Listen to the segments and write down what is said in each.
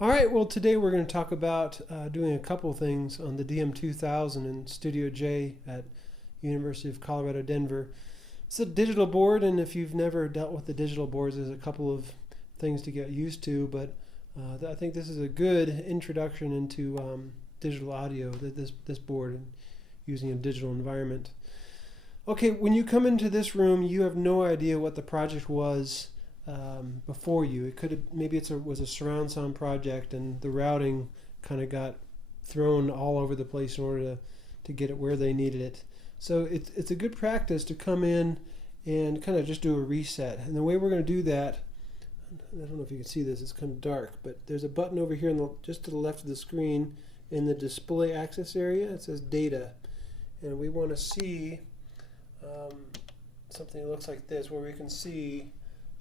All right, well, today we're going to talk about doing a couple things on the DM-2000 in Studio J at University of Colorado, Denver. It's a digital board, and if you've never dealt with the digital boards, there's a couple of things to get used to, but I think this is a good introduction into digital audio, this board, and using a digital environment. Okay, when you come into this room, you have no idea what the project was before you. It could have, maybe it was a surround sound project and the routing kind of got thrown all over the place in order to get it where they needed it. So it's a good practice to come in and kind of just do a reset. And the way we're going to do that, I don't know if you can see this, it's kind of dark, but there's a button over here just to the left of the screen in the display access area. It says data, and we want to see something that looks like this, where we can see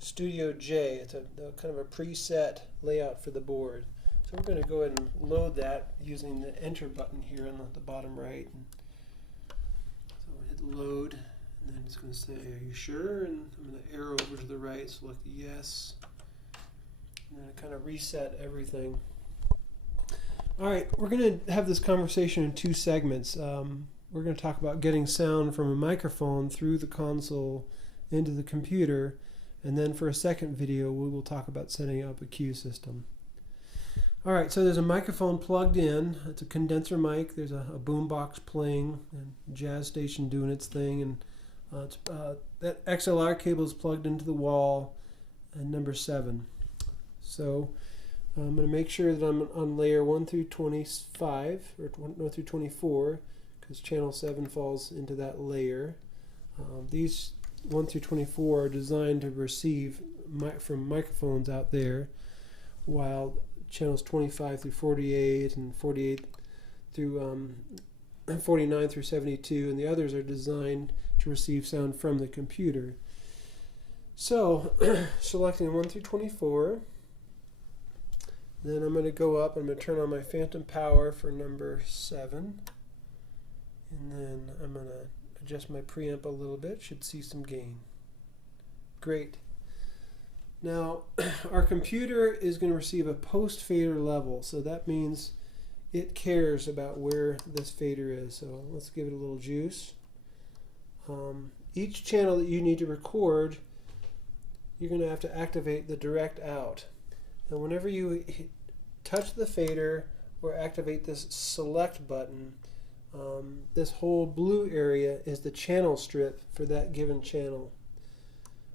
Studio J. It's a kind of a preset layout for the board. So we're going to go ahead and load that using the enter button here on the bottom right. And so we'll hit load, and then it's going to say, are you sure? And I'm going to arrow over to the right, select yes, and then kind of reset everything. All right, we're going to have this conversation in two segments. We're going to talk about getting sound from a microphone through the console into the computer. And then for a second video, we will talk about setting up a cue system. All right, so there's a microphone plugged in. It's a condenser mic. There's a boom box playing and jazz station doing its thing. And that XLR cable is plugged into the wall and number 7. So I'm going to make sure that I'm on layer 1 through 25, or 1 through 24, because channel 7 falls into that layer. These 1 through 24 are designed to receive from microphones out there, while channels 25 through 48 and 48 through 49 through 72 and the others are designed to receive sound from the computer. So selecting 1 through 24, then I'm going to go up, I'm going to turn on my phantom power for number 7, and then I'm going to adjust my preamp a little bit, should see some gain. Great. Now our computer is going to receive a post fader level, so that means it cares about where this fader is. So let's give it a little juice. Each channel that you need to record, you're going to have to activate the direct out. Now whenever you touch the fader or activate this select button, this whole blue area is the channel strip for that given channel.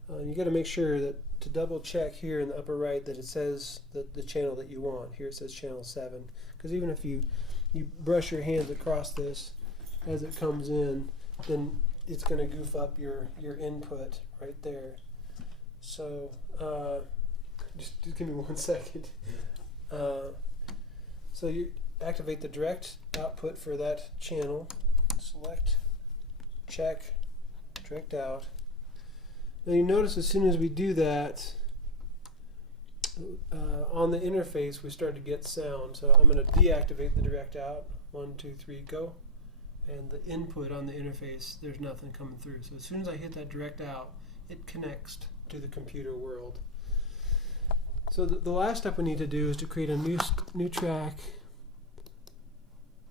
You got to make sure that to double check here in the upper right that it says the channel that you want. Here it says channel 7, because even if you brush your hands across this as it comes in, then it's going to goof up your input right there. So just give me 1 second. So you activate the direct output for that channel, select, check, direct out. Now you notice as soon as we do that, on the interface we start to get sound. So I'm going to deactivate the direct out. 1, 2, 3, go. And the input on the interface, there's nothing coming through. So as soon as I hit that direct out, it connects to the computer world. So the last step we need to do is to create a new track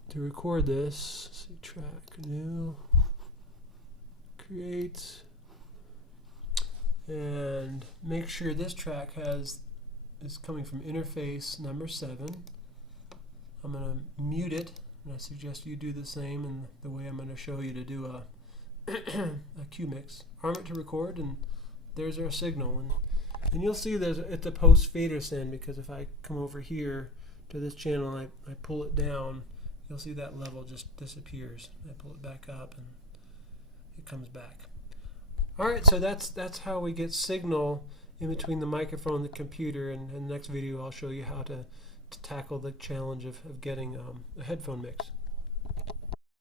to record this. Let's see, track, new, create, and make sure this track is coming from interface number 7. I'm going to mute it, and I suggest you do the same in the way I'm going to show you to do a cue mix. Arm it to record, and there's our signal. And you'll see it's a post fader send, because if I come over here to this channel, I pull it down, you'll see that level just disappears. I pull it back up and it comes back. Alright, so that's how we get signal in between the microphone and the computer, and in the next video I'll show you how to tackle the challenge of getting a headphone mix.